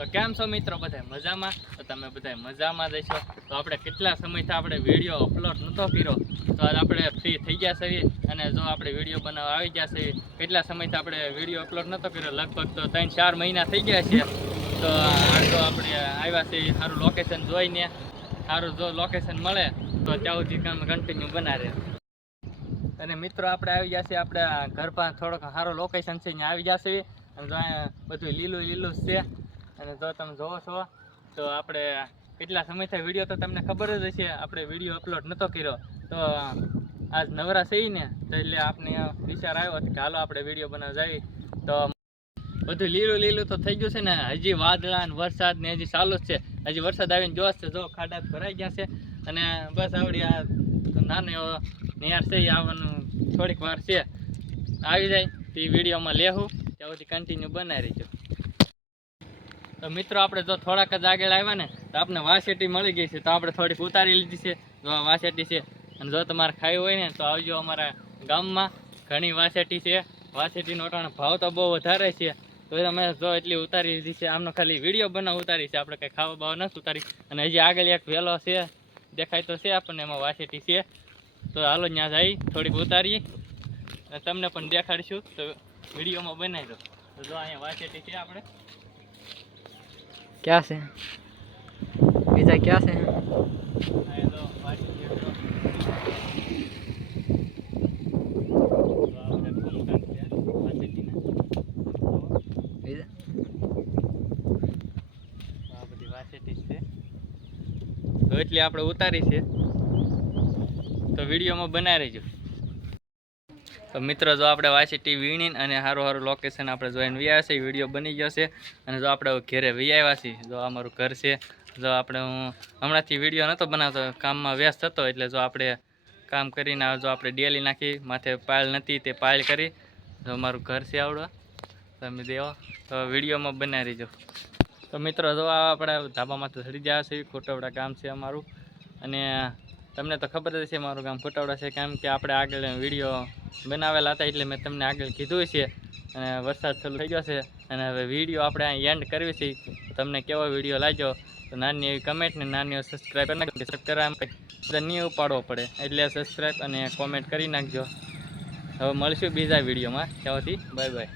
તો કેમ છો મિત્રો? બધા મજામાં? તો તમે બધા મજામાં જશો તો આપણે કેટલા સમયથી આપણે વીડિયો અપલોડ નહોતો કર્યો? તો આપણે ફ્રી થઈ ગયા છીએ અને જો આપણે વીડિયો બનાવવા આવી ગયા છીએ, કેટલા સમયથી આપણે વીડિયો અપલોડ નહોતો કર્યો? લગભગ તો ત્રણ ચાર મહિના થઈ ગયા છે. તો આ આપણે આવ્યા છીએ સારું લોકેશન જોઈને સારું જો લોકેશન મળે, તો ત્યાં સુધી કામ કન્ટિન્યુ બનાવે અને મિત્રો આપણે આવી ગયા છીએ, આપણે ઘર પાસે થોડોક સારો લોકેશન છે, ત્યાં આવી ગયા છીએ. અને બધું લીલું લીલું છે. અને જો તમે જોવો છો, તો આપણે કેટલા સમયથી વીડિયો, તો તમને ખબર જ હશે, આપણે વીડિયો અપલોડ નહોતો કર્યો. તો આજ નવરા થઈ ને, તો એટલે આપને વિચાર આવ્યો કે હાલો આપણે વીડિયો બનાવવા જઈએ. તો બધું લીલું લીલું તો થઈ ગયું છે ને, હજી વાદળા ને વરસાદ ને હજી ચાલુ જ છે. હજી વરસાદ આવીને જોશ છે, જો ખાડા ભરાઈ ગયા છે. અને બસ આવડી આ નાનો એવો નિયાર છે આવવાનું થોડીક વાર છે. આવી જાય, તે વિડીયોમાં લેવું ત્યાં સુધી કન્ટિન્યુ બનાવી રહીજો. તો મિત્રો, આપણે જો થોડાક જ આગળ આવ્યા ને, તો આપણે વાસેટી મળી ગઈ છે. તો આપણે થોડીક ઉતારી લીધી છે. જો આ વાસેટી છે. અને જો તમારે ખાવી હોય ને, તો આવજો અમારા ગામમાં. ઘણી વાસેટી છે. વાસેટીનો અટાણે ભાવ તો બહુ વધારે છે. તો અમે જો એટલી ઉતારી લીધી છે. આમનો ખાલી વીડિયો બનાવ ઉતારી છે. આપણે કંઈ ખાવા બાવા નથી ઉતારી. અને હજી આગળ એક વેલો છે. દેખાય તો છે આપણને એમાં વાસેટી છે. તો હાલો ત્યાં જઈ થોડીક ઉતારીએ. તમને પણ દેખાડીશું. તો વિડીયોમાં બનાવી દો તો જો અહીંયા વાસેટી છે આપણે. ક્યાં છે બીજા ક્યાં છે તો એટલે આપણે ઉતારી છે. તો વિડીયોમાં બનાવી રહેજો તો મિત્રો, જો આપણે વાસીટી વીણીને અને સારું સારું લોકેશન આપણે જોઈને વ્યા છે વીડિયો બની ગયો છે. અને જો આપણે ઘેરે વી આવ્યા છીએ, જો અમારું ઘર છે. જો આપણે હું હમણાંથી વીડિયો નહોતો બનાવતો, કામમાં વ્યસ્ત હતો, એટલે જો આપણે કામ કરીને જો આપણે ડેલી નાખી, માથે પાયલ નથી, તે પાયલ કરી. જો મારું ઘર છે આવડો. તમે દેવો. તો વિડીયોમાં બનાવી જો તો મિત્રો, જો આપણે ધાબામાં તો ચડી ગયા છે, ખોટાવડા કામ છે અમારું. અને તમને તો ખબર જ છે મારું ગામ ખોટવડા છે, કેમ કે આપણે આગળ વીડિયો બનાવેલા હતા, એટલે મેં તમને આગળ કીધું છે અને વરસાદ ચાલુ થઈ ગયો છે, અને હવે વીડિયો આપણે અહીં એન્ડ કરવી છે તમને કેવો વીડિયો લાગ્યો, તો નાની એવી કમેન્ટ ને નાની એવી સબસ્ક્રાઈબ કરી નાખજો. સબસ્ક્રાઈબ કરવા નહીં ઉપાડવો પડે, એટલે સબસ્ક્રાઈબ અને કોમેન્ટ કરી નાખજો. હવે મળશું બીજા વિડીયોમાં ત્યાંથી બાય બાય